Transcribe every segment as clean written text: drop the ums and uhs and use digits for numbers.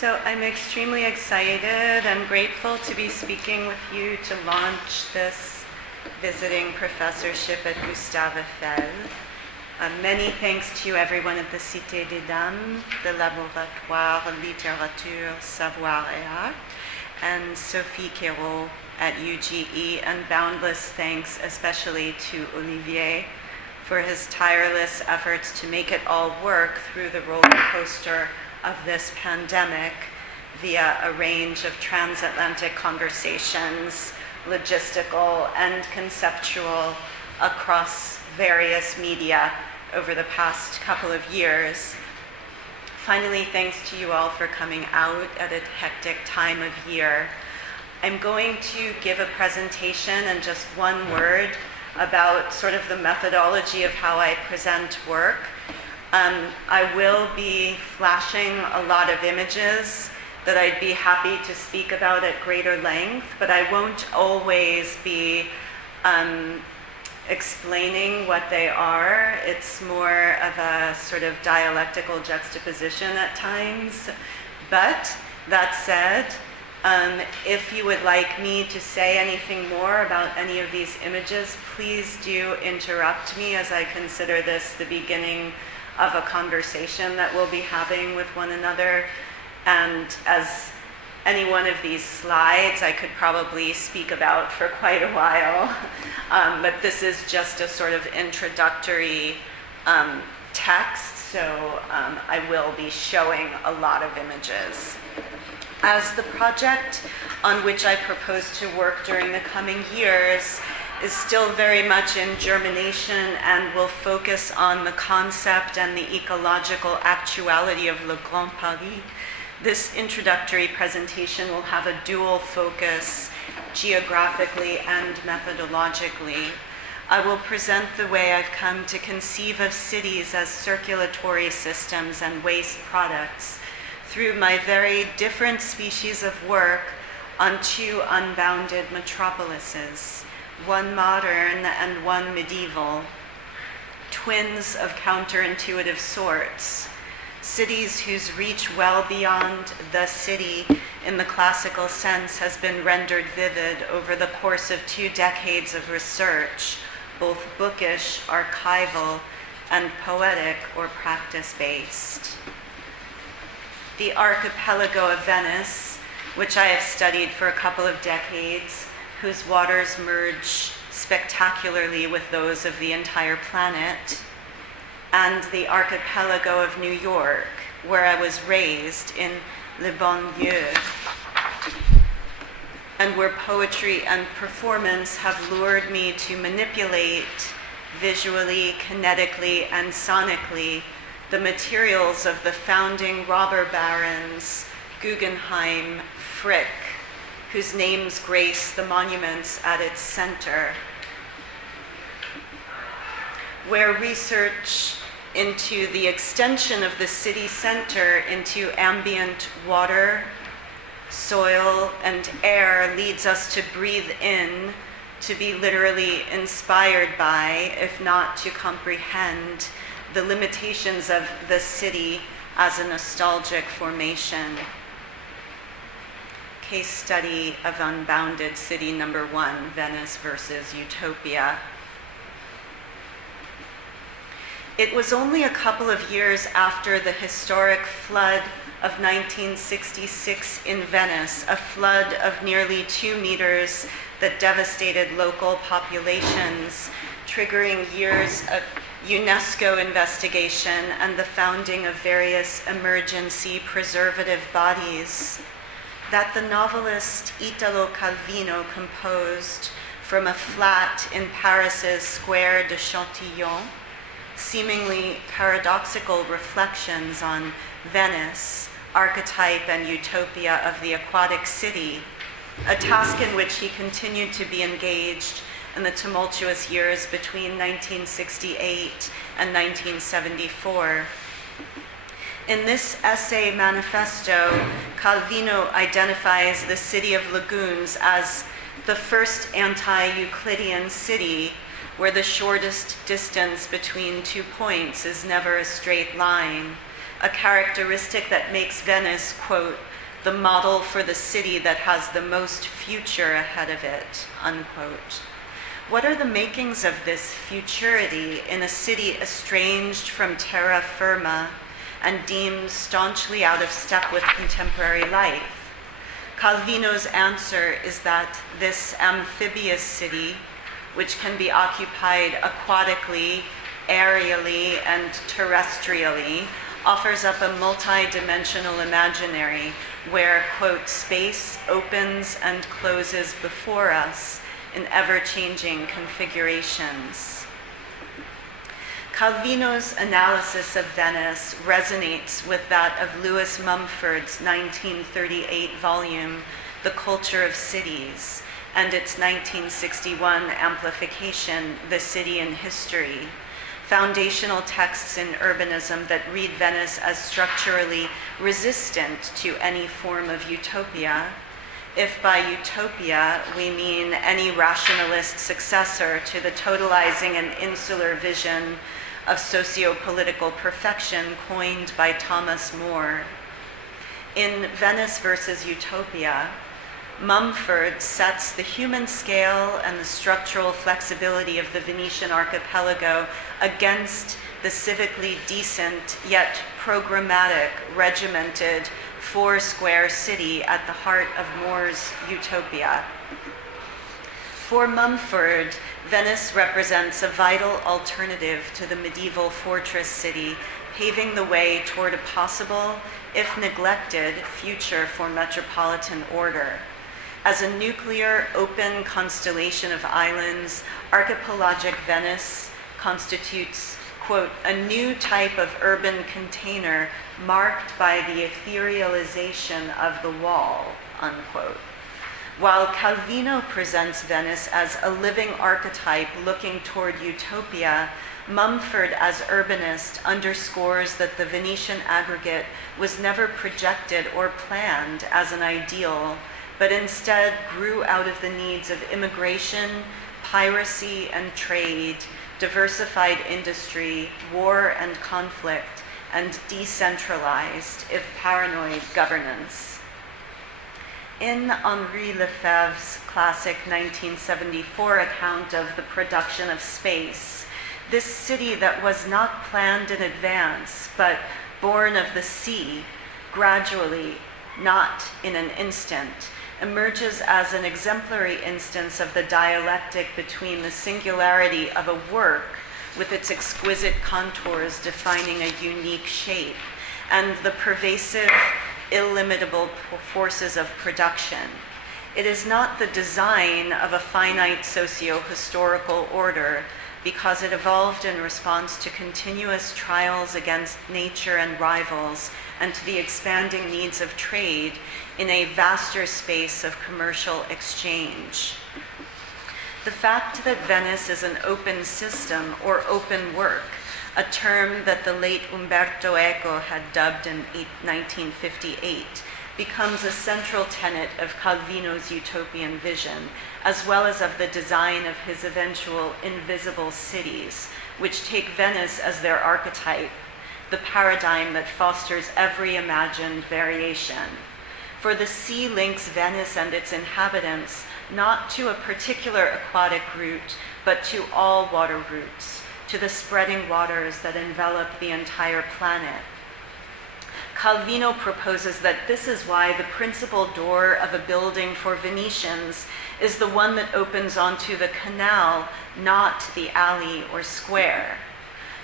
So I'm extremely excited and grateful to be speaking with you to launch this visiting professorship at Gustave Eiffel. Many thanks to you, everyone at the Cité des Dames, the Laboratoire Littérature, Savoir et Art, and Sophie Quérault at UGE, and boundless thanks especially to Olivier for his tireless efforts to make it all work through the roller coaster of this pandemic via a range of transatlantic conversations, logistical and conceptual, across various media over the past couple of years. Finally, thanks to you all for coming out at a hectic time of year. I'm going to give a presentation in just one word about sort of the methodology of how I present work. I will be flashing a lot of images that I'd be happy to speak about at greater length, but I won't always be explaining what they are. It's more of a sort of dialectical juxtaposition at times. But that said, if you would like me to say anything more about any of these images, please do interrupt me as I consider this the beginning of a conversation that we'll be having with one another. And as any one of these slides I could probably speak about for quite a while, but this is just a sort of introductory text, so I will be showing a lot of images. As the project on which I propose to work during the coming years is still very much in germination and will focus on the concept and the ecological actuality of Le Grand Paris, this introductory presentation will have a dual focus, geographically and methodologically. I will present the way I've come to conceive of cities as circulatory systems and waste products through my very different species of work on two unbounded metropolises, one modern and one medieval, twins of counterintuitive sorts, cities whose reach well beyond the city in the classical sense has been rendered vivid over the course of 2 decades of research, both bookish, archival, and poetic or practice-based. The archipelago of Venice, which I have studied for a couple of decades, whose waters merge spectacularly with those of the entire planet, and the archipelago of New York, where I was raised in Le Banlieue, and where poetry and performance have lured me to manipulate visually, kinetically, and sonically the materials of the founding robber barons, Guggenheim, Frick, whose names grace the monuments at its center, where research into the extension of the city center into ambient water, soil, and air leads us to breathe in, to be literally inspired by, if not to comprehend, the limitations of the city as a nostalgic formation. Case study of Unbounded, city number 1, Venice versus Utopia. It was only a couple of years after the historic flood of 1966 in Venice, a flood of nearly 2 meters that devastated local populations, triggering years of UNESCO investigation and the founding of various emergency preservative bodies, that the novelist Italo Calvino composed from a flat in Paris's Square de Chantillon, seemingly paradoxical reflections on Venice, archetype and utopia of the aquatic city, a task in which he continued to be engaged in the tumultuous years between 1968 and 1974. In this essay manifesto, Calvino identifies the city of lagoons as the first anti-Euclidean city where the shortest distance between 2 points is never a straight line, a characteristic that makes Venice, quote, the model for the city that has the most future ahead of it, unquote. What are the makings of this futurity in a city estranged from terra firma and deemed staunchly out of step with contemporary life? Calvino's answer is that this amphibious city, which can be occupied aquatically, aerially, and terrestrially, offers up a multi-dimensional imaginary where, quote, space opens and closes before us in ever-changing configurations. Calvino's analysis of Venice resonates with that of Lewis Mumford's 1938 volume, The Culture of Cities, and its 1961 amplification, The City in History, foundational texts in urbanism that read Venice as structurally resistant to any form of utopia, if by utopia we mean any rationalist successor to the totalizing and insular vision of socio-political perfection coined by Thomas More. In Venice versus Utopia, Mumford sets the human scale and the structural flexibility of the Venetian archipelago against the civically decent yet programmatic, regimented, four-square city at the heart of More's utopia. For Mumford, Venice represents a vital alternative to the medieval fortress city, paving the way toward a possible, if neglected, future for metropolitan order. As a nuclear, open constellation of islands, archipelagic Venice constitutes, quote, a new type of urban container marked by the etherealization of the wall, unquote. While Calvino presents Venice as a living archetype looking toward utopia, Mumford, as urbanist, underscores that the Venetian aggregate was never projected or planned as an ideal, but instead grew out of the needs of immigration, piracy and trade, diversified industry, war and conflict, and decentralized, if paranoid, governance. In Henri Lefebvre's classic 1974 account of the production of space, this city that was not planned in advance, but born of the sea, gradually, not in an instant, emerges as an exemplary instance of the dialectic between the singularity of a work with its exquisite contours defining a unique shape and the pervasive, illimitable forces of production. It is not the design of a finite socio-historical order because it evolved in response to continuous trials against nature and rivals and to the expanding needs of trade in a vaster space of commercial exchange. The fact that Venice is an open system or open work, a term that the late Umberto Eco had dubbed in 1958, becomes a central tenet of Calvino's utopian vision, as well as of the design of his eventual invisible cities, which take Venice as their archetype, the paradigm that fosters every imagined variation. For the sea links Venice and its inhabitants not to a particular aquatic route, but to all water routes, to the spreading waters that envelop the entire planet. Calvino proposes that this is why the principal door of a building for Venetians is the one that opens onto the canal, not the alley or square.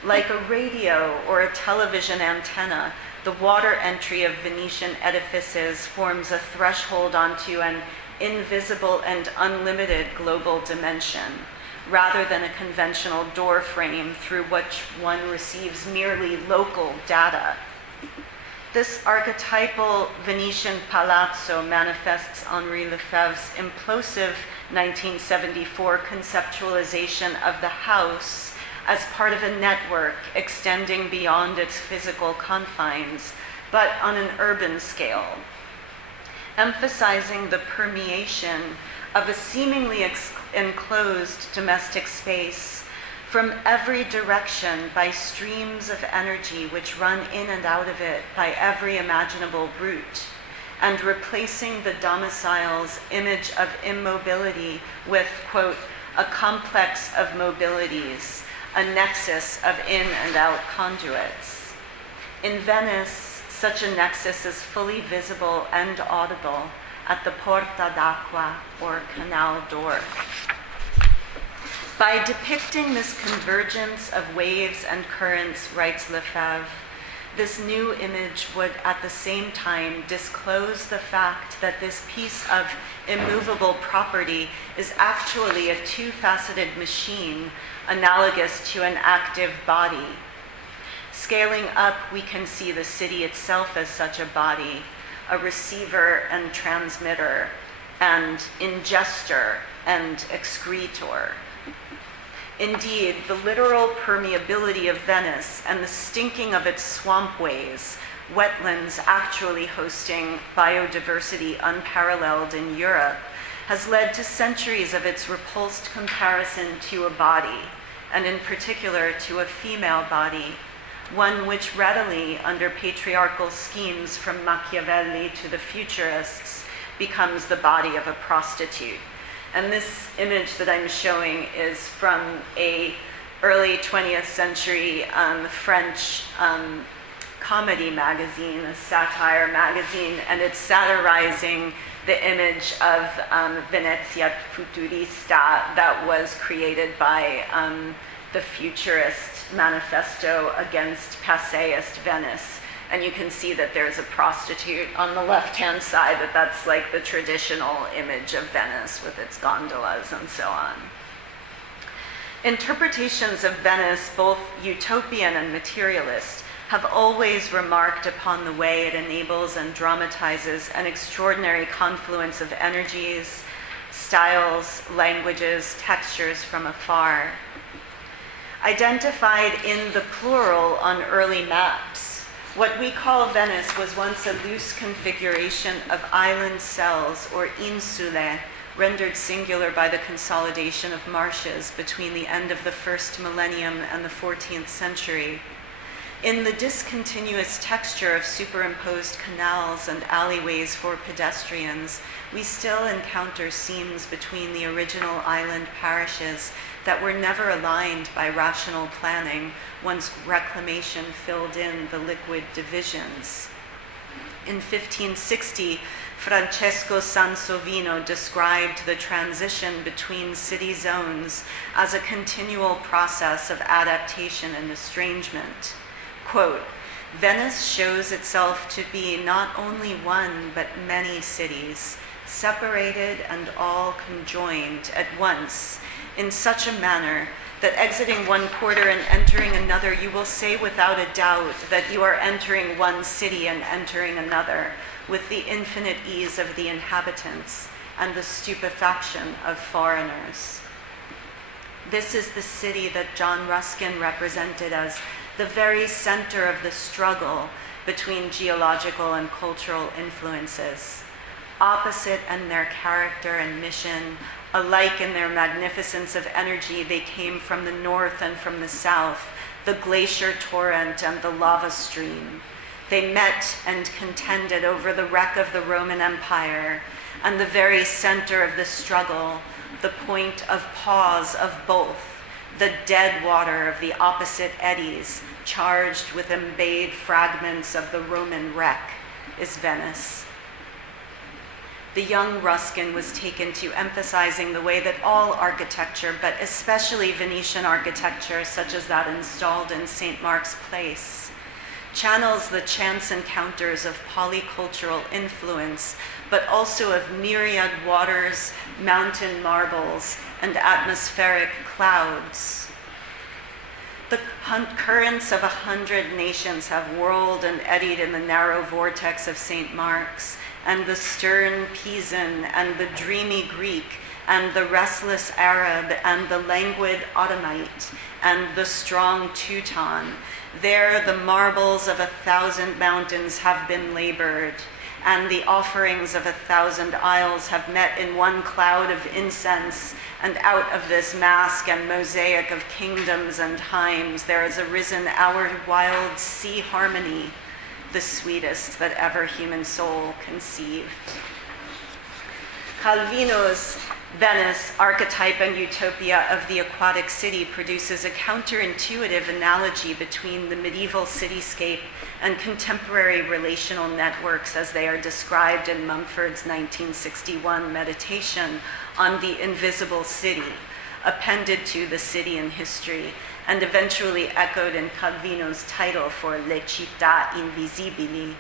Like a radio or a television antenna, the water entry of Venetian edifices forms a threshold onto an invisible and unlimited global dimension, rather than a conventional door frame through which one receives merely local data. This archetypal Venetian palazzo manifests Henri Lefebvre's implosive 1974 conceptualization of the house as part of a network extending beyond its physical confines, but on an urban scale, emphasizing the permeation of a seemingly enclosed domestic space from every direction by streams of energy which run in and out of it by every imaginable route, and replacing the domicile's image of immobility with, quote, a complex of mobilities, a nexus of in and out conduits. In Venice, such a nexus is fully visible and audible at the Porta d'Acqua, or canal door. By depicting this convergence of waves and currents, writes Lefebvre, this new image would at the same time disclose the fact that this piece of immovable property is actually a two-faceted machine analogous to an active body. Scaling up, we can see the city itself as such a body, a receiver and transmitter, and ingester and excretor. Indeed, the literal permeability of Venice and the stinking of its swampways, wetlands actually hosting biodiversity unparalleled in Europe, has led to centuries of its repulsed comparison to a body, and in particular to a female body, one which readily, under patriarchal schemes from Machiavelli to the futurists, becomes the body of a prostitute. And this image that I'm showing is from a early 20th century French comedy magazine, a satire magazine, and it's satirizing the image of Venezia Futurista that was created by the futurist manifesto against passeist Venice. And you can see that there's a prostitute on the left-hand side, that's like the traditional image of Venice with its gondolas and so on. Interpretations of Venice, both utopian and materialist, have always remarked upon the way it enables and dramatizes an extraordinary confluence of energies, styles, languages, textures from afar. Identified in the plural on early maps, what we call Venice was once a loose configuration of island cells, or insulae, rendered singular by the consolidation of marshes between the end of the first millennium and the 14th century. In the discontinuous texture of superimposed canals and alleyways for pedestrians, we still encounter seams between the original island parishes that were never aligned by rational planning once reclamation filled in the liquid divisions. In 1560, Francesco Sansovino described the transition between city zones as a continual process of adaptation and estrangement. Quote, Venice shows itself to be not only one but many cities, separated and all conjoined at once in such a manner that exiting one quarter and entering another, you will say without a doubt that you are entering one city and entering another, with the infinite ease of the inhabitants and the stupefaction of foreigners. This is the city that John Ruskin represented as the very center of the struggle between geological and cultural influences. Opposite in their character and mission, alike in their magnificence of energy, they came from the north and from the south, the glacier torrent and the lava stream. They met and contended over the wreck of the Roman Empire, and the very center of the struggle, the point of pause of both, the dead water of the opposite eddies, charged with embayed fragments of the Roman wreck, is Venice. The young Ruskin was taken to emphasizing the way that all architecture, but especially Venetian architecture, such as that installed in St. Mark's Place, channels the chance encounters of polycultural influence, but also of myriad waters, mountain marbles, and atmospheric clouds. The currents of 100 nations have whirled and eddied in the narrow vortex of St. Mark's, and the stern Pisan, and the dreamy Greek, and the restless Arab, and the languid Ottomite, and the strong Teuton. There the marbles of 1,000 mountains have been labored, and the offerings of 1,000 isles have met in one cloud of incense, and out of this mask and mosaic of kingdoms and times there has arisen our wild sea harmony, the sweetest that ever human soul conceived. Calvino's Venice, Archetype and Utopia of the Aquatic City, produces a counterintuitive analogy between the medieval cityscape and contemporary relational networks as they are described in Mumford's 1961 meditation on the invisible city, appended to The City in History, and eventually echoed in Calvino's title for Le Città Invisibili.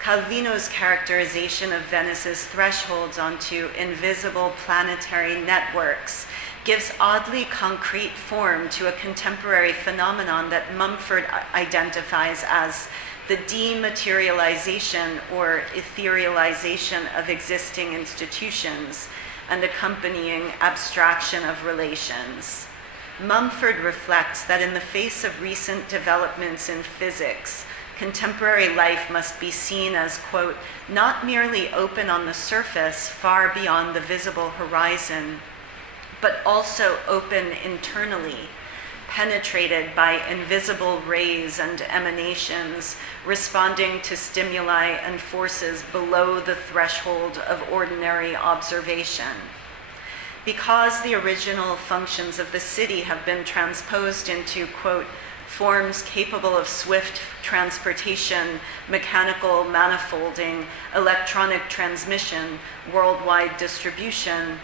Calvino's characterization of Venice's thresholds onto invisible planetary networks gives oddly concrete form to a contemporary phenomenon that Mumford identifies as the dematerialization or etherealization of existing institutions and accompanying abstraction of relations. Mumford reflects that in the face of recent developments in physics, contemporary life must be seen as, quote, not merely open on the surface far beyond the visible horizon, but also open internally, penetrated by invisible rays and emanations, responding to stimuli and forces below the threshold of ordinary observation. Because the original functions of the city have been transposed into, quote, forms capable of swift transportation, mechanical manifolding, electronic transmission, worldwide distribution,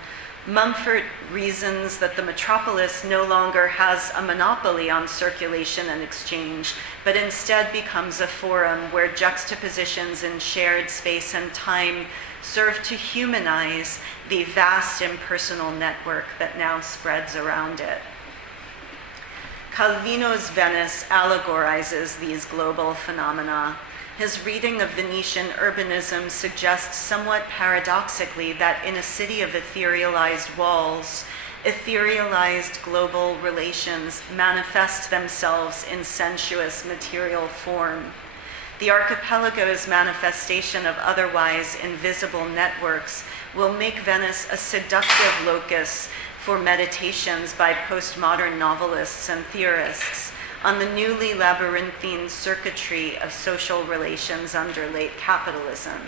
Mumford reasons that the metropolis no longer has a monopoly on circulation and exchange, but instead becomes a forum where juxtapositions in shared space and time serve to humanize the vast impersonal network that now spreads around it. Calvino's Venice allegorizes these global phenomena. His reading of Venetian urbanism suggests somewhat paradoxically that in a city of etherealized walls, etherealized global relations manifest themselves in sensuous material form. The archipelago's manifestation of otherwise invisible networks will make Venice a seductive locus for meditations by postmodern novelists and theorists on the newly labyrinthine circuitry of social relations under late capitalism.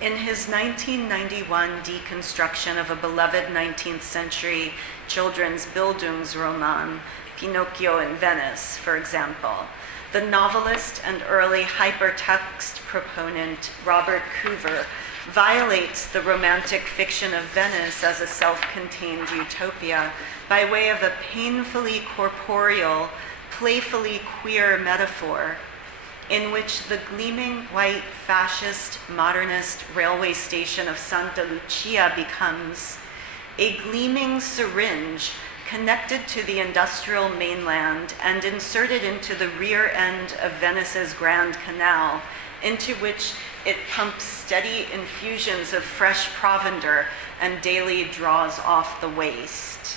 In his 1991 deconstruction of a beloved 19th century children's Bildungsroman, Pinocchio in Venice, for example, the novelist and early hypertext proponent Robert Coover violates the romantic fiction of Venice as a self-contained utopia by way of a painfully corporeal, playfully queer metaphor in which the gleaming white fascist modernist railway station of Santa Lucia becomes a gleaming syringe connected to the industrial mainland and inserted into the rear end of Venice's Grand Canal, into which it pumps steady infusions of fresh provender and daily draws off the waste.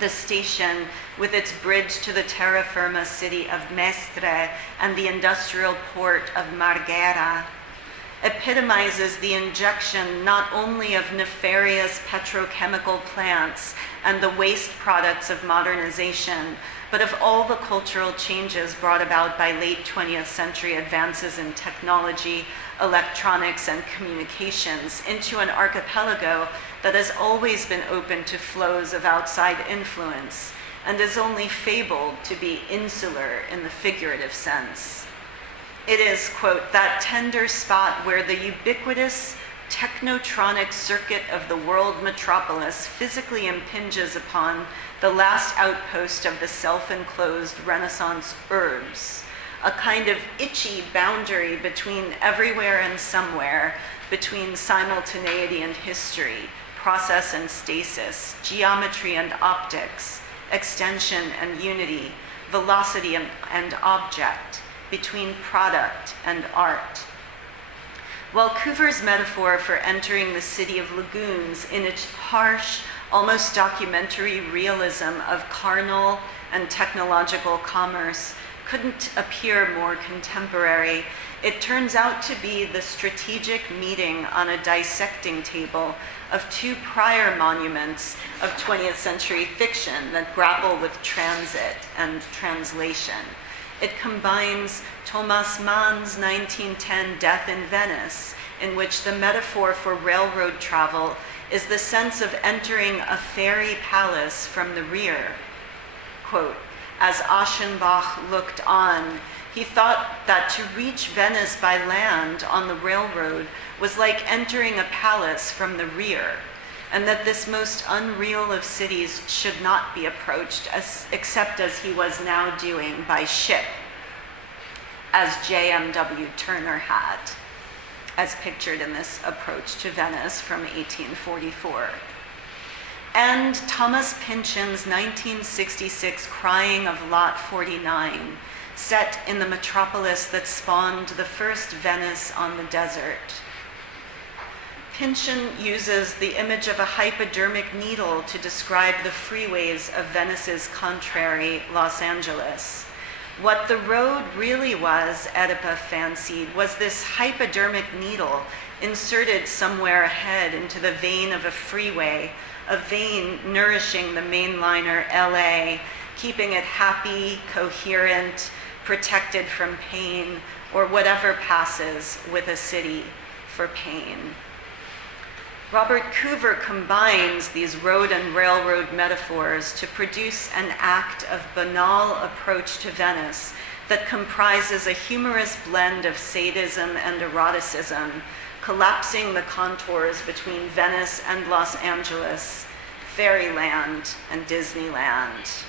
The station, with its bridge to the terra firma city of Mestre and the industrial port of Marghera, epitomizes the injection not only of nefarious petrochemical plants and the waste products of modernization, but of all the cultural changes brought about by late 20th century advances in technology, electronics, and communications into an archipelago that has always been open to flows of outside influence and is only fabled to be insular in the figurative sense. It is, quote, that tender spot where the ubiquitous technotronic circuit of the world metropolis physically impinges upon the last outpost of the self-enclosed Renaissance urbs, a kind of itchy boundary between everywhere and somewhere, between simultaneity and history, process and stasis, geometry and optics, extension and unity, velocity and object, between product and art. While Coover's metaphor for entering the city of lagoons in its harsh, almost documentary realism of carnal and technological commerce couldn't appear more contemporary, it turns out to be the strategic meeting on a dissecting table of two prior monuments of 20th century fiction that grapple with transit and translation. It combines Thomas Mann's 1910 Death in Venice, in which the metaphor for railroad travel is the sense of entering a fairy palace from the rear. Quote, as Aschenbach looked on, he thought that to reach Venice by land on the railroad was like entering a palace from the rear, and that this most unreal of cities should not be approached except as he was now doing by ship, as J.M.W. Turner had, as pictured in this approach to Venice from 1844. And Thomas Pynchon's 1966 Crying of Lot 49, set in the Metropolis that spawned the first Venice on the desert. Pynchon uses the image of a hypodermic needle to describe the freeways of Venice's contrary, Los Angeles. What the road really was, Oedipa fancied, was this hypodermic needle inserted somewhere ahead into the vein of a freeway, a vein nourishing the mainliner LA, keeping it happy, coherent, protected from pain, or whatever passes with a city for pain. Robert Coover combines these road and railroad metaphors to produce an act of banal approach to Venice that comprises a humorous blend of sadism and eroticism, collapsing the contours between Venice and Los Angeles, fairyland and Disneyland.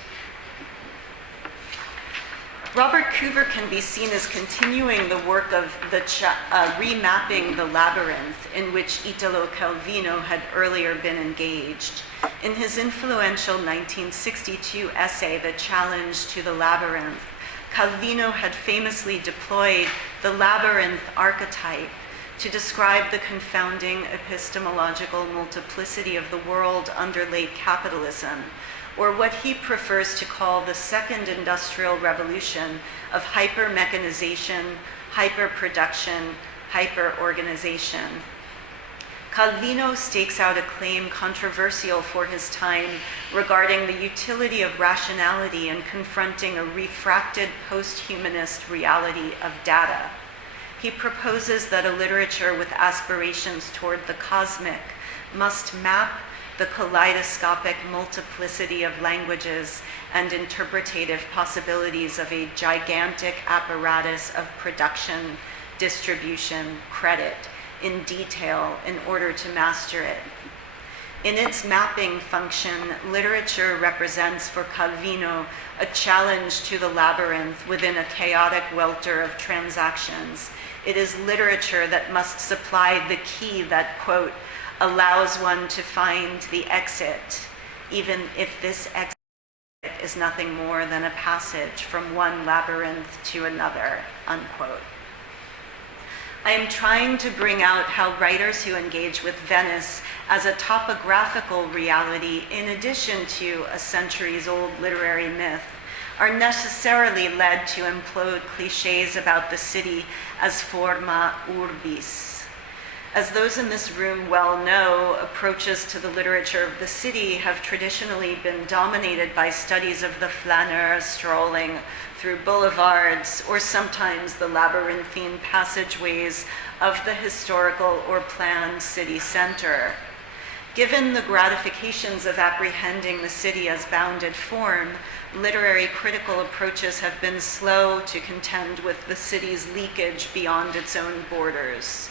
Robert Coover can be seen as continuing the work of remapping the labyrinth in which Italo Calvino had earlier been engaged. In his influential 1962 essay, The Challenge to the Labyrinth, Calvino had famously deployed the labyrinth archetype to describe the confounding epistemological multiplicity of the world under late capitalism, or what he prefers to call the second industrial revolution of hyper-mechanization, hyper-production, hyper-organization. Calvino stakes out a claim controversial for his time regarding the utility of rationality in confronting a refracted post-humanist reality of data. He proposes that a literature with aspirations toward the cosmic must map the kaleidoscopic multiplicity of languages and interpretative possibilities of a gigantic apparatus of production, distribution, credit in detail in order to master it. In its mapping function, literature represents for Calvino a challenge to the labyrinth within a chaotic welter of transactions. It is literature that must supply the key that, quote, allows one to find the exit, even if this exit is nothing more than a passage from one labyrinth to another, unquote. I am trying to bring out how writers who engage with Venice as a topographical reality, in addition to a centuries-old literary myth, are necessarily led to implode cliches about the city as forma urbis. As those in this room well know, approaches to the literature of the city have traditionally been dominated by studies of the flaneur strolling through boulevards, or sometimes the labyrinthine passageways of the historical or planned city center. Given the gratifications of apprehending the city as bounded form, literary critical approaches have been slow to contend with the city's leakage beyond its own borders.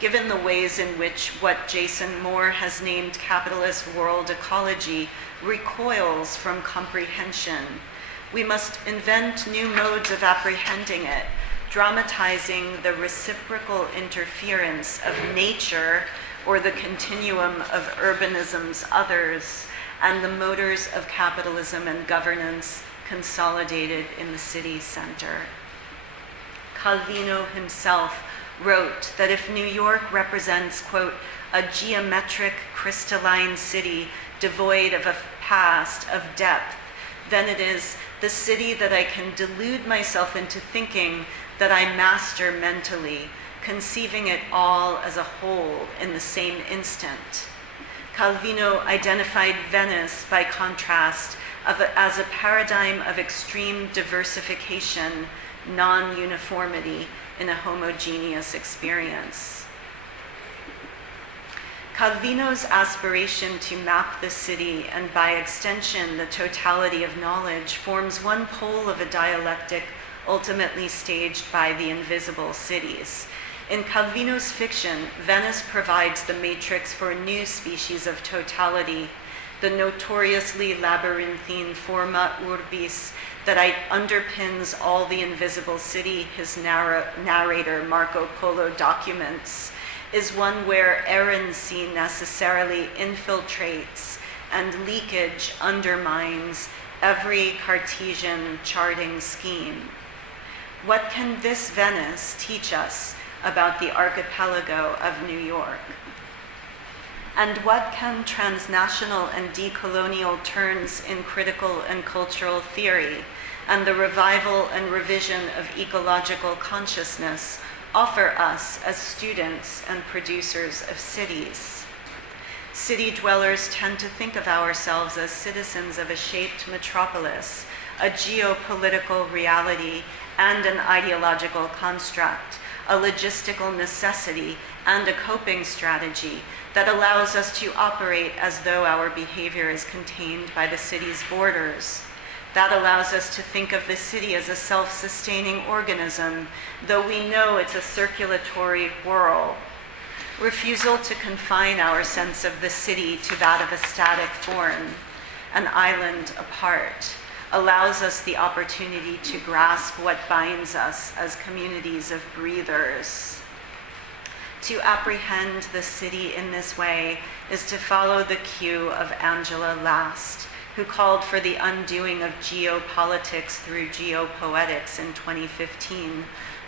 Given the ways in which what Jason Moore has named capitalist world ecology recoils from comprehension, we must invent new modes of apprehending it, dramatizing the reciprocal interference of nature or the continuum of urbanism's others and the motors of capitalism and governance consolidated in the city center. Calvino himself wrote that if New York represents, quote, a geometric crystalline city devoid of a past, of depth, then it is the city that I can delude myself into thinking that I master mentally, conceiving it all as a whole in the same instant. Calvino identified Venice, by contrast, as a paradigm of extreme diversification, non-uniformity in a homogeneous experience. Calvino's aspiration to map the city and by extension the totality of knowledge forms one pole of a dialectic ultimately staged by the invisible cities. In Calvino's fiction, Venice provides the matrix for a new species of totality, the notoriously labyrinthine forma urbis that underpins all the invisible city his narrator Marco Polo documents, is one where errancy necessarily infiltrates and leakage undermines every Cartesian charting scheme. What can this Venice teach us about the archipelago of New York? And what can transnational and decolonial turns in critical and cultural theory and the revival and revision of ecological consciousness offer us as students and producers of cities? City dwellers tend to think of ourselves as citizens of a shaped metropolis, a geopolitical reality and an ideological construct, a logistical necessity and a coping strategy that allows us to operate as though our behavior is contained by the city's borders. That allows us to think of the city as a self-sustaining organism, though we know it's a circulatory whirl. Refusal to confine our sense of the city to that of a static form, an island apart, allows us the opportunity to grasp what binds us as communities of breathers. To apprehend the city in this way is to follow the cue of Angela Last, who called for the undoing of geopolitics through geopoetics in 2015,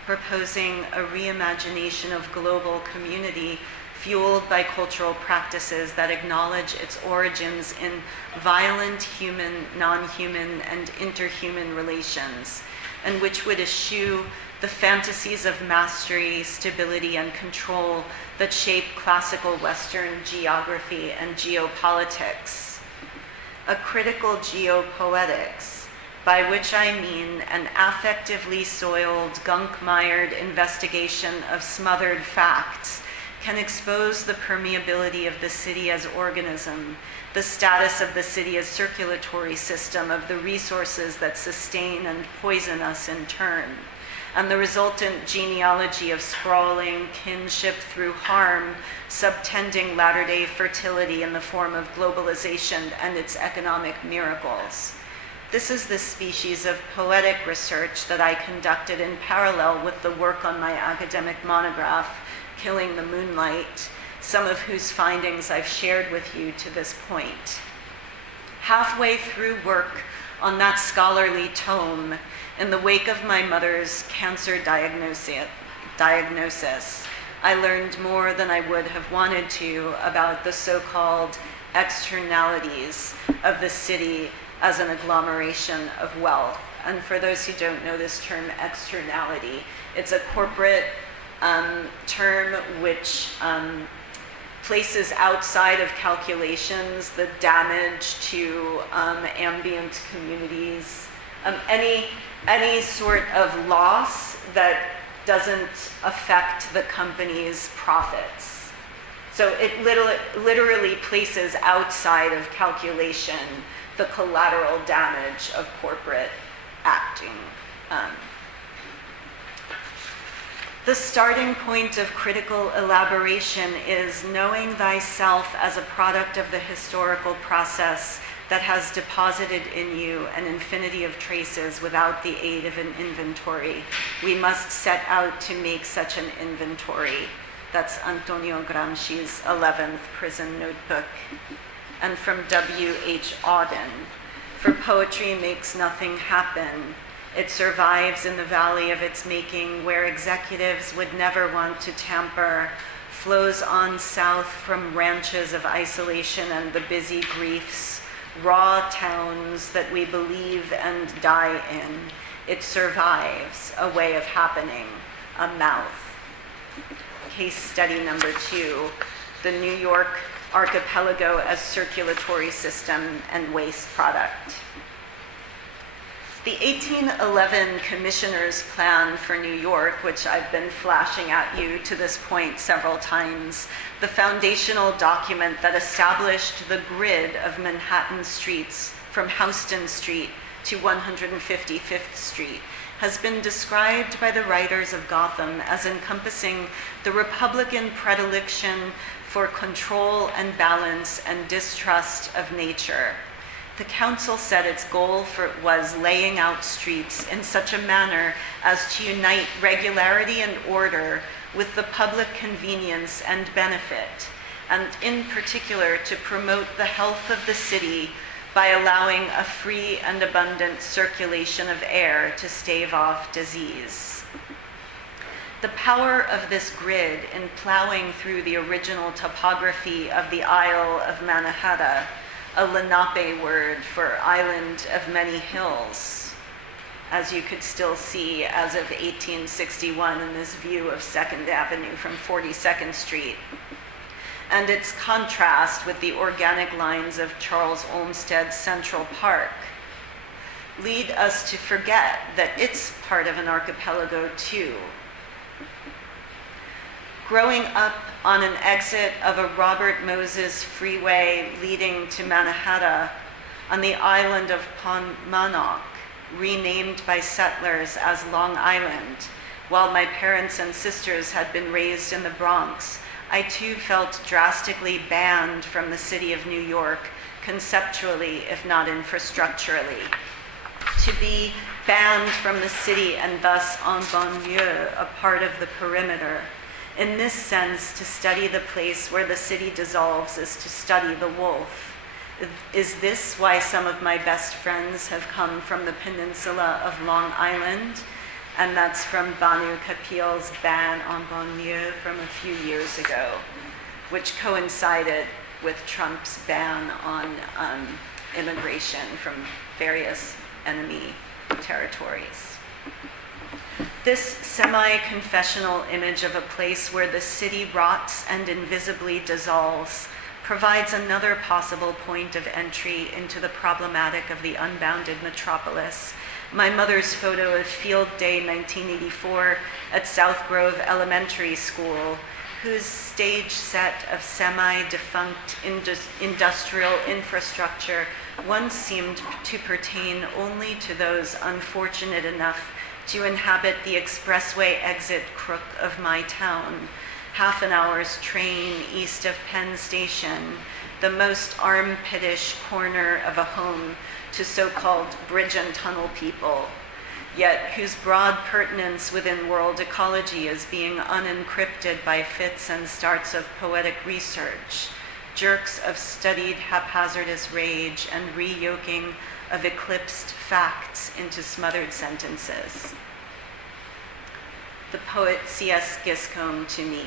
proposing a reimagination of global community fueled by cultural practices that acknowledge its origins in violent human, non-human, and interhuman relations, and which would eschew the fantasies of mastery, stability, and control that shape classical Western geography and geopolitics. A critical geopoetics, by which I mean an affectively soiled, gunk-mired investigation of smothered facts, can expose the permeability of the city as organism, the status of the city as circulatory system of the resources that sustain and poison us in turn, and the resultant genealogy of sprawling kinship through harm, subtending latter-day fertility in the form of globalization and its economic miracles. This is the species of poetic research that I conducted in parallel with the work on my academic monograph, Killing the Moonlight, some of whose findings I've shared with you to this point. Halfway through work on that scholarly tome, in the wake of my mother's cancer diagnosis, I learned more than I would have wanted to about the so-called externalities of the city as an agglomeration of wealth. And for those who don't know this term, externality, it's a corporate term which places outside of calculations the damage to ambient communities, any sort of loss that doesn't affect the company's profits. So it literally places outside of calculation the collateral damage of corporate acting. The starting point of critical elaboration is knowing thyself as a product of the historical process that has deposited in you an infinity of traces without the aid of an inventory. We must set out to make such an inventory. That's Antonio Gramsci's 11th prison notebook. And from W.H. Auden, for poetry makes nothing happen. It survives in the valley of its making, where executives would never want to tamper, flows on south from ranches of isolation and the busy griefs, raw towns that we believe and die in. It survives, a way of happening, a mouth. Case study number 2, the New York archipelago as circulatory system and waste product. The 1811 Commissioner's Plan for New York, which I've been flashing at you to this point several times, the foundational document that established the grid of Manhattan streets from Houston Street to 155th Street, has been described by the writers of Gotham as encompassing the Republican predilection for control and balance and distrust of nature. The council said its goal was laying out streets in such a manner as to unite regularity and order with the public convenience and benefit, and in particular to promote the health of the city by allowing a free and abundant circulation of air to stave off disease. The power of this grid in plowing through the original topography of the Isle of Mannahatta, a Lenape word for island of many hills, as you could still see as of 1861 in this view of 2nd Avenue from 42nd Street, and its contrast with the organic lines of Charles Olmsted's Central Park, lead us to forget that it's part of an archipelago too. Growing up on an exit of a Robert Moses freeway leading to Mannahatta on the island of Ponmanock, renamed by settlers as Long Island, while my parents and sisters had been raised in the Bronx, I too felt drastically banned from the city of New York, conceptually, if not infrastructurally. To be banned from the city and thus en banlieue, a part of the perimeter. In this sense, to study the place where the city dissolves is to study the wolf. Is this why some of my best friends have come from the peninsula of Long Island? And that's from Banu Kapil's ban en banlieue from a few years ago, which coincided with Trump's ban on immigration from various enemy territories. This semi-confessional image of a place where the city rots and invisibly dissolves provides another possible point of entry into the problematic of the unbounded metropolis. My mother's photo of Field Day 1984 at South Grove Elementary School, whose stage set of semi-defunct industrial infrastructure once seemed to pertain only to those unfortunate enough to inhabit the expressway exit crook of my town, half an hour's train east of Penn Station, the most armpitish corner of a home to so-called bridge and tunnel people, yet whose broad pertinence within world ecology is being unencrypted by fits and starts of poetic research, jerks of studied haphazardous rage and reyoking of eclipsed facts into smothered sentences. The poet C.S. Giscombe to me,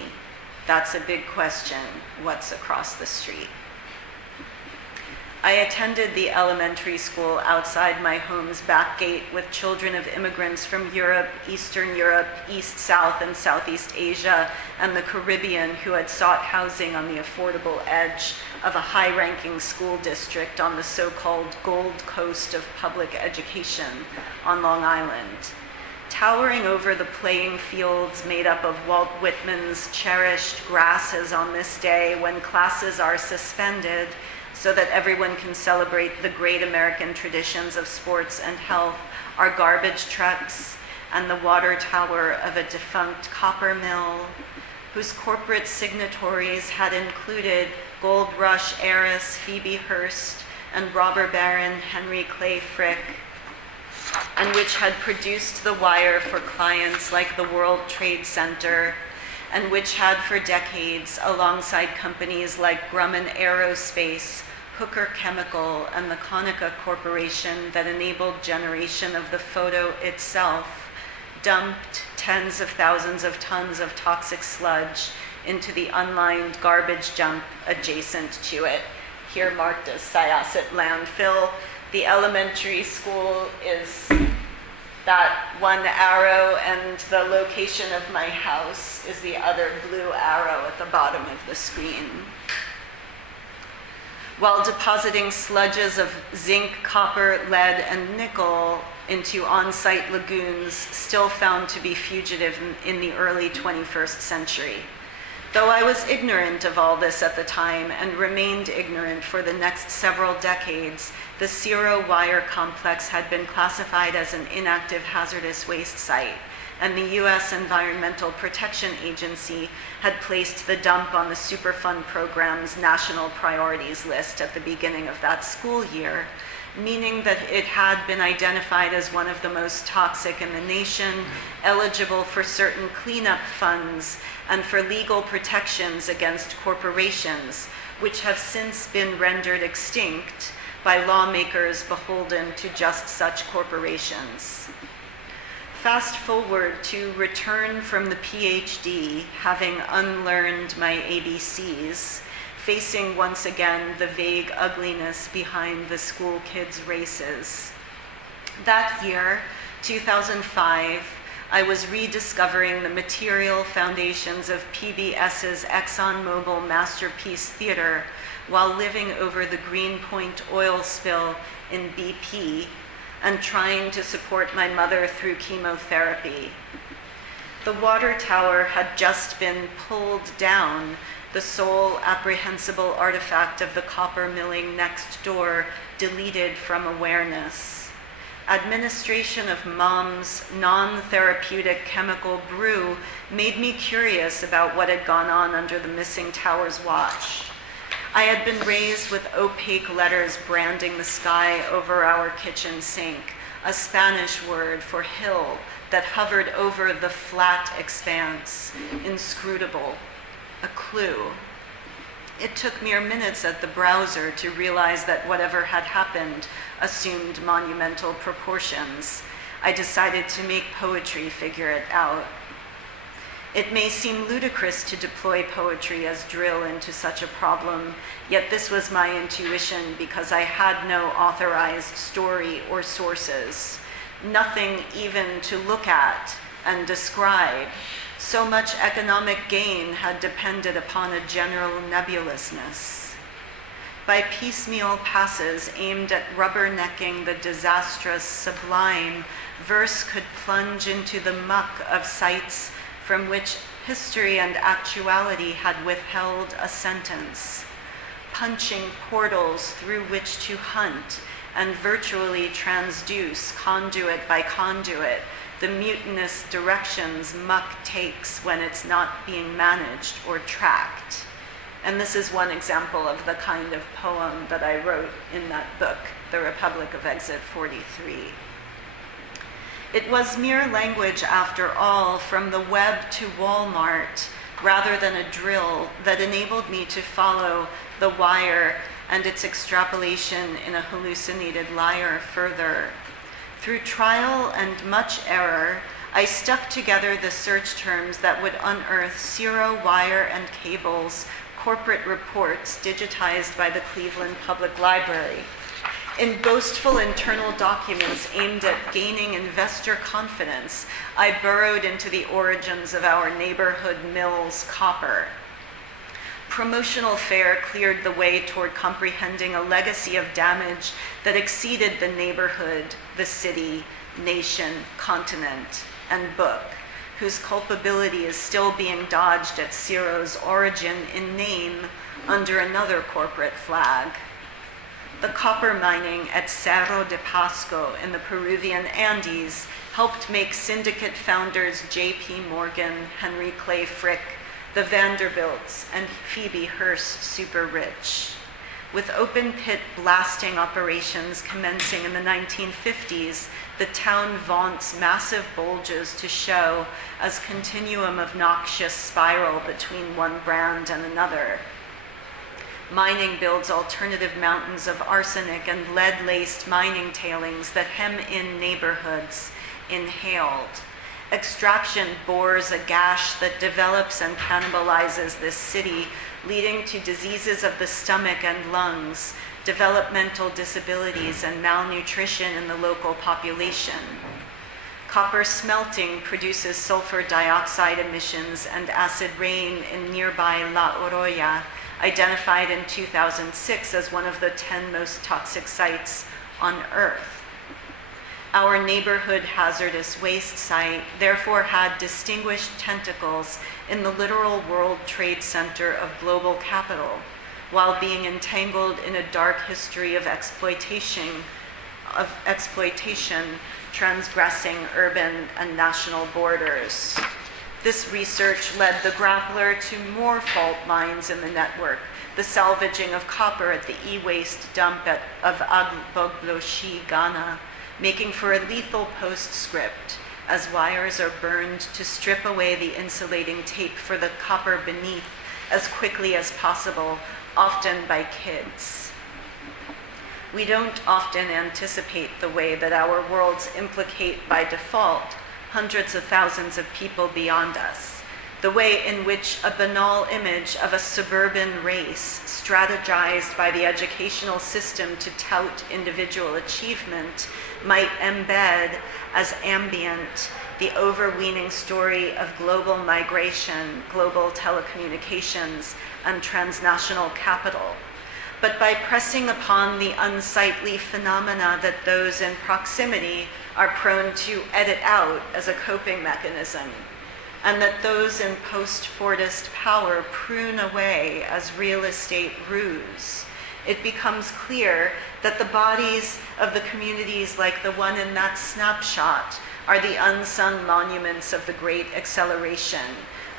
that's a big question, what's across the street? I attended the elementary school outside my home's back gate with children of immigrants from Europe, Eastern Europe, East, South, and Southeast Asia, and the Caribbean who had sought housing on the affordable edge of a high-ranking school district on the so-called Gold Coast of public education on Long Island. Towering over the playing fields made up of Walt Whitman's cherished grasses on this day when classes are suspended, so that everyone can celebrate the great American traditions of sports and health, are garbage trucks and the water tower of a defunct copper mill, whose corporate signatories had included gold rush heiress Phoebe Hearst and robber baron Henry Clay Frick, and which had produced the wire for clients like the World Trade Center, and which had for decades, alongside companies like Grumman Aerospace, Hooker Chemical, and the Konica Corporation that enabled generation of the photo itself, dumped tens of thousands of tons of toxic sludge into the unlined garbage dump adjacent to it, here marked as Syosset landfill. The elementary school is that one arrow, and the location of my house is the other blue arrow at the bottom of the screen. while depositing sludges of zinc, copper, lead, and nickel into on-site lagoons still found to be fugitive in the early 21st century. Though I was ignorant of all this at the time and remained ignorant for the next several decades, the Ciro wire complex had been classified as an inactive hazardous waste site, and the U.S. Environmental Protection Agency had placed the dump on the Superfund program's national priorities list at the beginning of that school year, meaning that it had been identified as one of the most toxic in the nation, eligible for certain cleanup funds and for legal protections against corporations, which have since been rendered extinct by lawmakers beholden to just such corporations. Fast forward to return from the PhD, having unlearned my ABCs, facing once again the vague ugliness behind the school kids' races. That year, 2005, I was rediscovering the material foundations of PBS's ExxonMobil Masterpiece Theater while living over the Greenpoint oil spill in BP and trying to support my mother through chemotherapy. The water tower had just been pulled down, the sole apprehensible artifact of the copper milling next door deleted from awareness. Administration of Mom's non-therapeutic chemical brew made me curious about what had gone on under the missing tower's watch. I had been raised with opaque letters branding the sky over our kitchen sink, a Spanish word for hill that hovered over the flat expanse, inscrutable, a clue. It took mere minutes at the browser to realize that whatever had happened assumed monumental proportions. I decided to make poetry figure it out. It may seem ludicrous to deploy poetry as drill into such a problem, yet this was my intuition because I had no authorized story or sources, nothing even to look at and describe. So much economic gain had depended upon a general nebulousness. By piecemeal passes aimed at rubbernecking the disastrous sublime, verse could plunge into the muck of sites from which history and actuality had withheld a sentence, punching portals through which to hunt and virtually transduce, conduit by conduit, the mutinous directions muck takes when it's not being managed or tracked. And this is one example of the kind of poem that I wrote in that book, The Republic of Exit 43. It was mere language, after all, from the web to Walmart, rather than a drill, that enabled me to follow the wire and its extrapolation in a hallucinated lyre further. Through trial and much error, I stuck together the search terms that would unearth Ciro wire and cables, corporate reports digitized by the Cleveland Public Library. In boastful internal documents aimed at gaining investor confidence, I burrowed into the origins of our neighborhood mill's copper. Promotional fare cleared the way toward comprehending a legacy of damage that exceeded the neighborhood, the city, nation, continent, and book, whose culpability is still being dodged at Ciro's origin in name under another corporate flag. The copper mining at Cerro de Pasco in the Peruvian Andes helped make syndicate founders J.P. Morgan, Henry Clay Frick, the Vanderbilts, and Phoebe Hearst super rich. With open pit blasting operations commencing in the 1950s, the town vaunts massive bulges to show as continuum of noxious spiral between one brand and another. Mining builds alternative mountains of arsenic and lead-laced mining tailings that hem in neighborhoods, inhaled. Extraction bores a gash that develops and cannibalizes this city, leading to diseases of the stomach and lungs, developmental disabilities, and malnutrition in the local population. Copper smelting produces sulfur dioxide emissions and acid rain in nearby La Oroya, identified in 2006 as one of the 10 most toxic sites on Earth. Our neighborhood hazardous waste site therefore had distinguished tentacles in the literal World Trade Center of global capital, while being entangled in a dark history of exploitation transgressing urban and national borders. This research led the grappler to more fault lines in the network, the salvaging of copper at the e-waste dump of Agbogloshi, Ghana, making for a lethal postscript as wires are burned to strip away the insulating tape for the copper beneath as quickly as possible, often by kids. We don't often anticipate the way that our worlds implicate by default hundreds of thousands of people beyond us, the way in which a banal image of a suburban race strategized by the educational system to tout individual achievement might embed as ambient the overweening story of global migration, global telecommunications, and transnational capital. But by pressing upon the unsightly phenomena that those in proximity are prone to edit out as a coping mechanism, and that those in post-Fordist power prune away as real estate ruse, it becomes clear that the bodies of the communities like the one in that snapshot are the unsung monuments of the great acceleration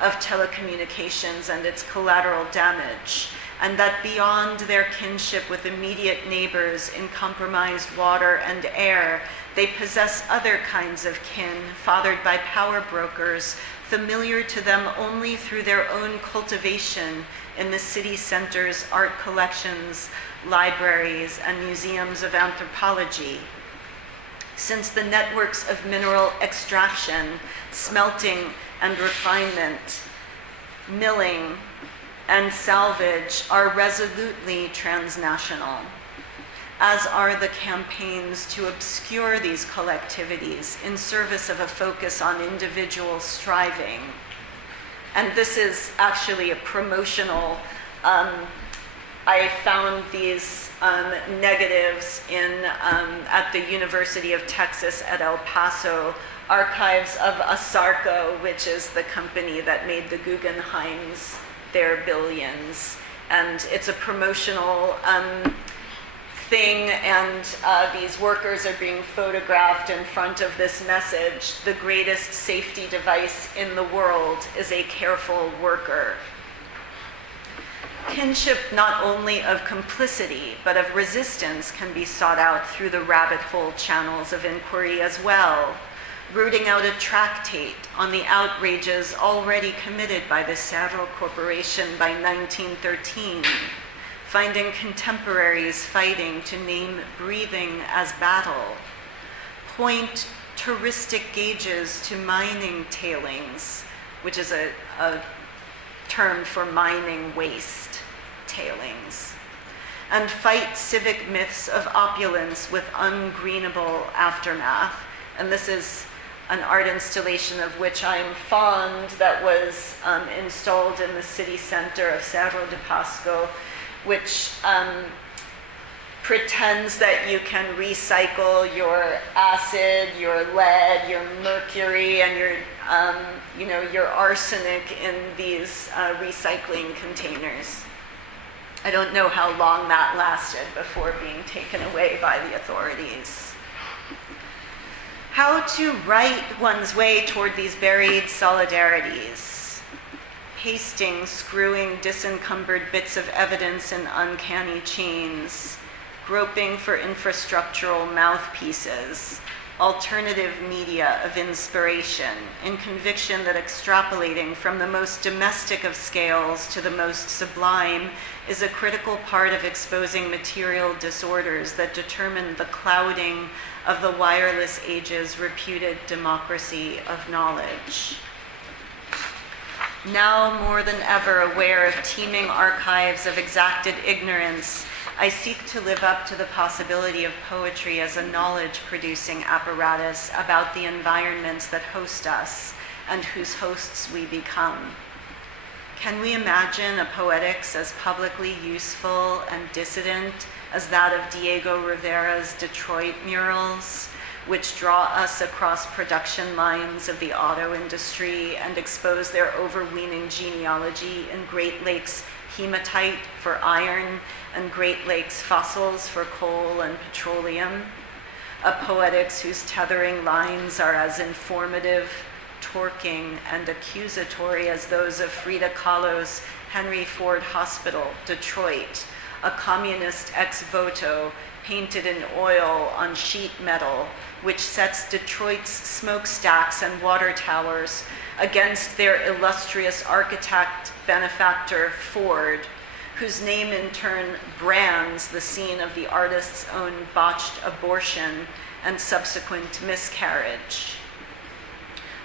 of telecommunications and its collateral damage, and that beyond their kinship with immediate neighbors in compromised water and air, they possess other kinds of kin fathered by power brokers, familiar to them only through their own cultivation in the city center's art collections, libraries, and museums of anthropology. Since the networks of mineral extraction, smelting and refinement, milling, and salvage are resolutely transnational, as are the campaigns to obscure these collectivities in service of a focus on individual striving. And this is actually a promotional, I found these negatives at the University of Texas at El Paso, archives of Asarco, which is the company that made the Guggenheims their billions. And it's a promotional thing, and these workers are being photographed in front of this message: the greatest safety device in the world is a careful worker. Kinship not only of complicity, but of resistance can be sought out through the rabbit hole channels of inquiry as well, rooting out a tractate on the outrages already committed by the Cerro Corporation by 1913, finding contemporaries fighting to name breathing as battle, point touristic gauges to mining tailings, which is a term for mining waste tailings, and fight civic myths of opulence with ungreenable aftermath. And this is an art installation of which I am fond that was installed in the city center of Cerro de Pasco, which pretends that you can recycle your acid, your lead, your mercury, and your arsenic in these recycling containers. I don't know how long that lasted before being taken away by the authorities. How to write one's way toward these buried solidarities, pasting, screwing disencumbered bits of evidence in uncanny chains, groping for infrastructural mouthpieces, alternative media of inspiration, in conviction that extrapolating from the most domestic of scales to the most sublime is a critical part of exposing material disorders that determine the clouding of the wireless age's reputed democracy of knowledge. Now more than ever aware of teeming archives of exacted ignorance, I seek to live up to the possibility of poetry as a knowledge-producing apparatus about the environments that host us and whose hosts we become. can we imagine a poetics as publicly useful and dissident as that of Diego Rivera's Detroit murals, which draw us across production lines of the auto industry and expose their overweening genealogy in Great Lakes hematite for iron and Great Lakes fossils for coal and petroleum? A poetics whose tethering lines are as informative, torquing, and accusatory as those of Frida Kahlo's Henry Ford Hospital, Detroit, a communist ex voto painted in oil on sheet metal, which sets Detroit's smokestacks and water towers against their illustrious architect, benefactor, Ford, whose name in turn brands the scene of the artist's own botched abortion and subsequent miscarriage.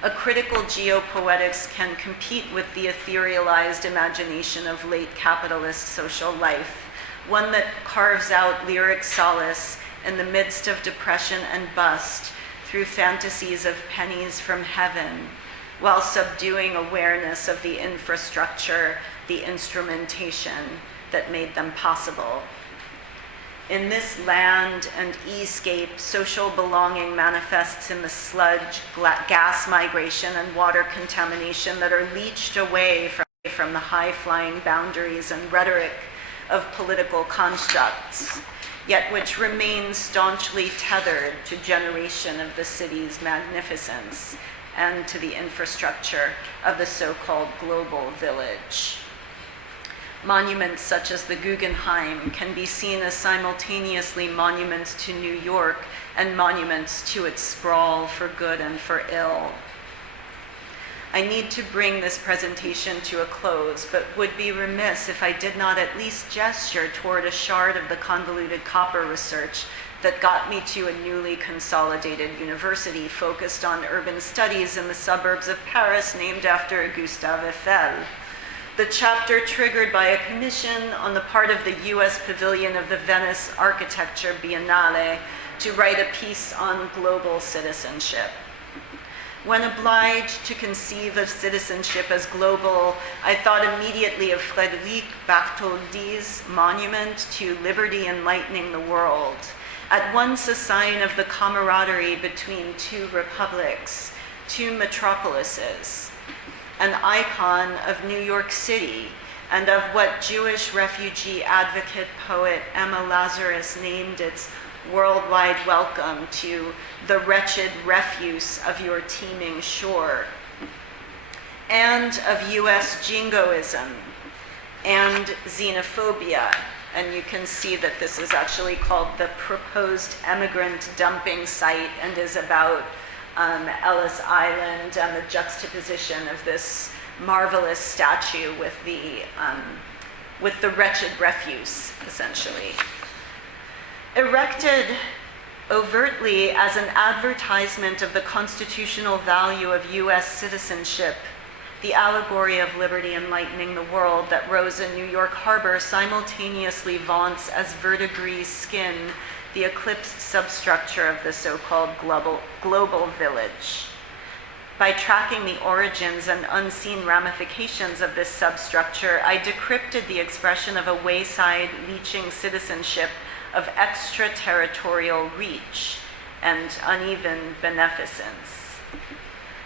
A critical geopoetics can compete with the etherealized imagination of late capitalist social life, one that carves out lyric solace in the midst of depression and bust through fantasies of pennies from heaven, while subduing awareness of the infrastructure, the instrumentation that made them possible. In this land and e-scape, social belonging manifests in the sludge, gas migration, and water contamination that are leached away from the high-flying boundaries and rhetoric of political constructs, yet which remain staunchly tethered to generation of the city's magnificence and to the infrastructure of the so-called global village. Monuments such as the Guggenheim can be seen as simultaneously monuments to New York and monuments to its sprawl for good and for ill. I need to bring this presentation to a close, but would be remiss if I did not at least gesture toward a shard of the convoluted copper research that got me to a newly consolidated university focused on urban studies in the suburbs of Paris named after Gustave Eiffel. The chapter triggered by a commission on the part of the US Pavilion of the Venice Architecture Biennale to write a piece on global citizenship. When obliged to conceive of citizenship as global, I thought immediately of Frédéric Bartholdi's monument to liberty enlightening the world, at once a sign of the camaraderie between two republics, two metropolises, an icon of New York City, and of what Jewish refugee advocate poet Emma Lazarus named its worldwide welcome to the wretched refuse of your teeming shore, and of US jingoism and xenophobia. And you can see that this is actually called the proposed emigrant dumping site and is about Ellis Island and the juxtaposition of this marvelous statue with the wretched refuse, essentially. Erected overtly as an advertisement of the constitutional value of US citizenship, the allegory of liberty enlightening the world that rose in New York Harbor simultaneously vaunts as verdigris skin the eclipsed substructure of the so-called global village. By tracking the origins and unseen ramifications of this substructure, I decrypted the expression of a wayside leeching citizenship of extraterritorial reach and uneven beneficence.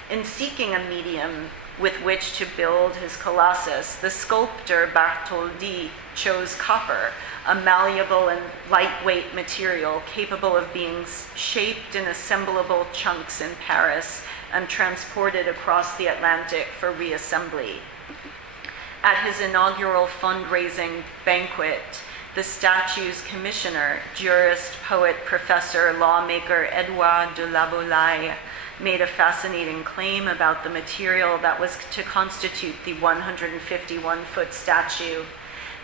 In seeking a medium with which to build his colossus, the sculptor Bartholdi chose copper, a malleable and lightweight material capable of being shaped in assemblable chunks in Paris and transported across the Atlantic for reassembly. At his inaugural fundraising banquet, the statue's commissioner, jurist, poet, professor, lawmaker Edouard de Labolaye, made a fascinating claim about the material that was to constitute the 151-foot statue.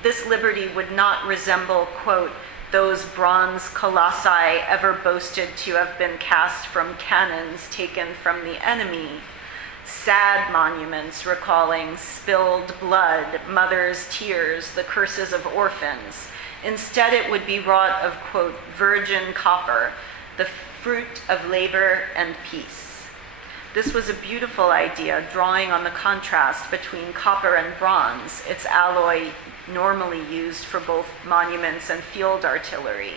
This liberty would not resemble, quote, those bronze colossi ever boasted to have been cast from cannons taken from the enemy. Sad monuments recalling spilled blood, mothers' tears, the curses of orphans. Instead, it would be wrought of, quote, virgin copper, the fruit of labor and peace. This was a beautiful idea, drawing on the contrast between copper and bronze, its alloy normally used for both monuments and field artillery.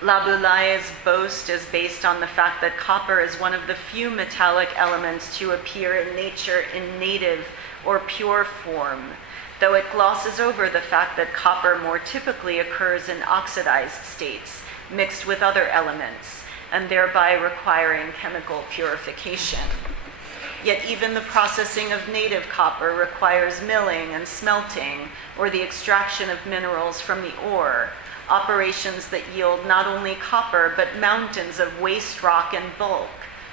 La Boulaye's boast is based on the fact that copper is one of the few metallic elements to appear in nature in native or pure form, though it glosses over the fact that copper more typically occurs in oxidized states, mixed with other elements, and thereby requiring chemical purification. Yet even the processing of native copper requires milling and smelting, or the extraction of minerals from the ore, operations that yield not only copper, but mountains of waste rock in bulk,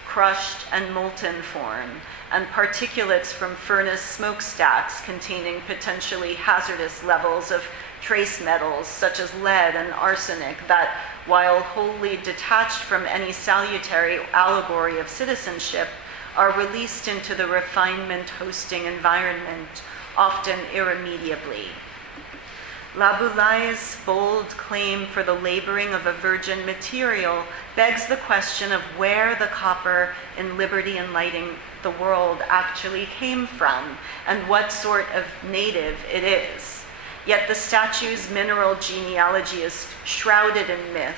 crushed and molten form, and particulates from furnace smokestacks containing potentially hazardous levels of trace metals such as lead and arsenic that, while wholly detached from any salutary allegory of citizenship, are released into the refinement hosting environment, often irremediably. La Boulaye's bold claim for the laboring of a virgin material begs the question of where the copper in Liberty and Lighting the World actually came from, and what sort of native it is. Yet the statue's mineral genealogy is shrouded in myth.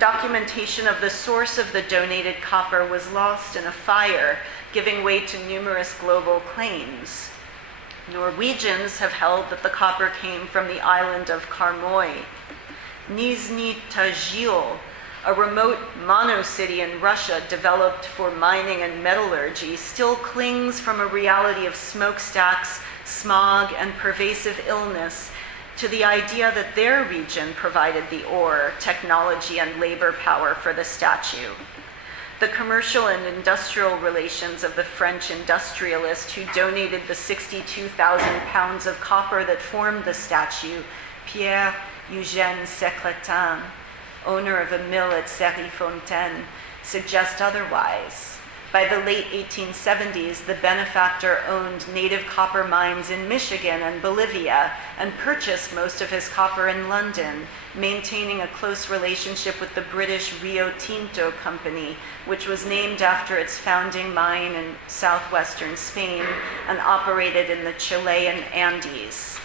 Documentation of the source of the donated copper was lost in a fire, giving way to numerous global claims. Norwegians have held that the copper came from the island of Karmøy. Nizhny Tagil, a remote mono-city in Russia developed for mining and metallurgy, still clings from a reality of smokestacks, smog, and pervasive illness to the idea that their region provided the ore, technology, and labor power for the statue. The commercial and industrial relations of the French industrialist who donated the 62,000 pounds of copper that formed the statue, Pierre-Eugène Secretin, owner of a mill at Cergy-Fontaine, suggest otherwise. By the late 1870s, the benefactor owned native copper mines in Michigan and Bolivia and purchased most of his copper in London, maintaining a close relationship with the British Rio Tinto Company, which was named after its founding mine in southwestern Spain and operated in the Chilean Andes.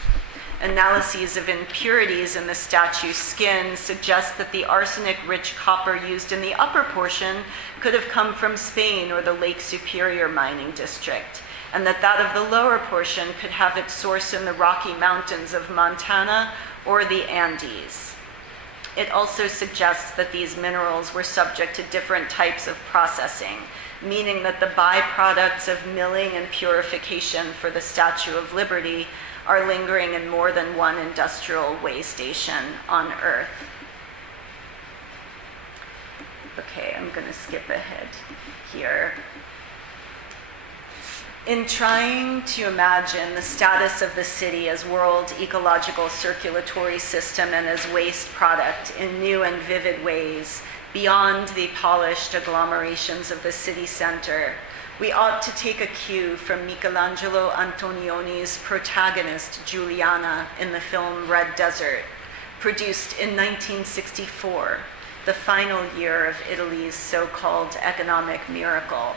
Analyses of impurities in the statue's skin suggest that the arsenic-rich copper used in the upper portion could have come from Spain or the Lake Superior mining district, and that of the lower portion could have its source in the Rocky Mountains of Montana or the Andes. It also suggests that these minerals were subject to different types of processing, meaning that the byproducts of milling and purification for the Statue of Liberty are lingering in more than one industrial way station on Earth. Okay, I'm going to skip ahead here. In trying to imagine the status of the city as world ecological circulatory system and as waste product in new and vivid ways, beyond the polished agglomerations of the city center, we ought to take a cue from Michelangelo Antonioni's protagonist, Juliana, in the film Red Desert, produced in 1964, the final year of Italy's so-called economic miracle,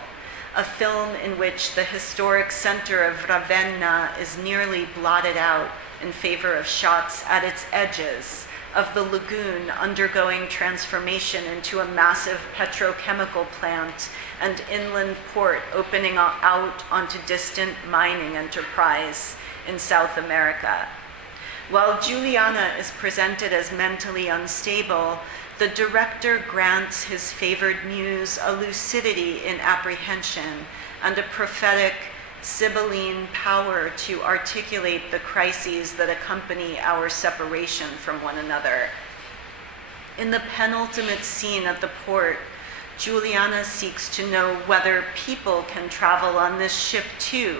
a film in which the historic center of Ravenna is nearly blotted out in favor of shots at its edges, of the lagoon undergoing transformation into a massive petrochemical plant and inland port opening out onto distant mining enterprise in South America. While Juliana is presented as mentally unstable, the director grants his favored muse a lucidity in apprehension and a prophetic, Sibylline power to articulate the crises that accompany our separation from one another. In the penultimate scene at the port, Juliana seeks to know whether people can travel on this ship too.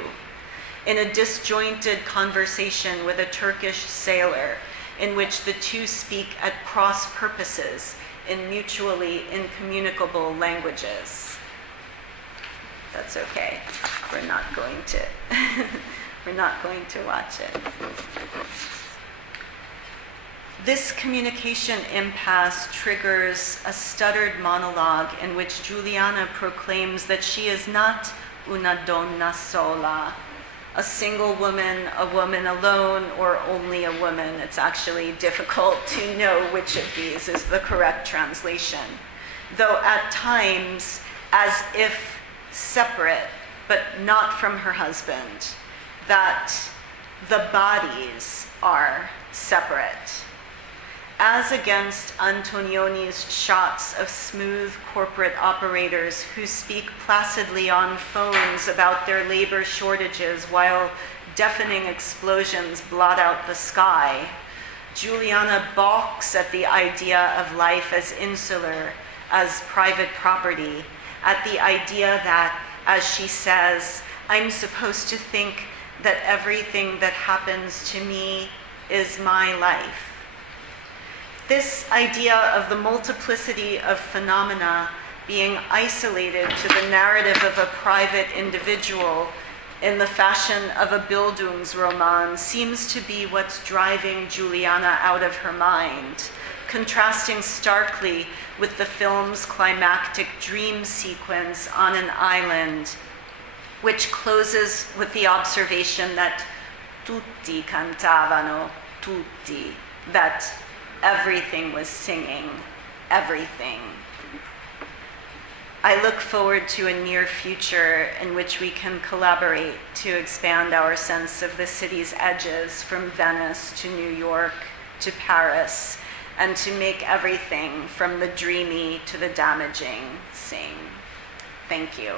In a disjointed conversation with a Turkish sailor, in which the two speak at cross purposes in mutually incommunicable languages. That's okay. We're not going to watch it. This communication impasse triggers a stuttered monologue in which Giuliana proclaims that she is not una donna sola, a single woman, a woman alone, or only a woman. It's actually difficult to know which of these is the correct translation, though at times as if separate, but not from her husband, that the bodies are separate. As against Antonioni's shots of smooth corporate operators who speak placidly on phones about their labor shortages while deafening explosions blot out the sky, Giuliana balks at the idea of life as insular, as private property, at the idea that, as she says, I'm supposed to think that everything that happens to me is my life. This idea of the multiplicity of phenomena being isolated to the narrative of a private individual in the fashion of a Bildungsroman seems to be what's driving Giuliana out of her mind, contrasting starkly with the film's climactic dream sequence on an island, which closes with the observation that tutti cantavano, tutti, that everything was singing, everything. I look forward to a near future in which we can collaborate to expand our sense of the city's edges from Venice to New York to Paris, and to make everything from the dreamy to the damaging sing. Thank you.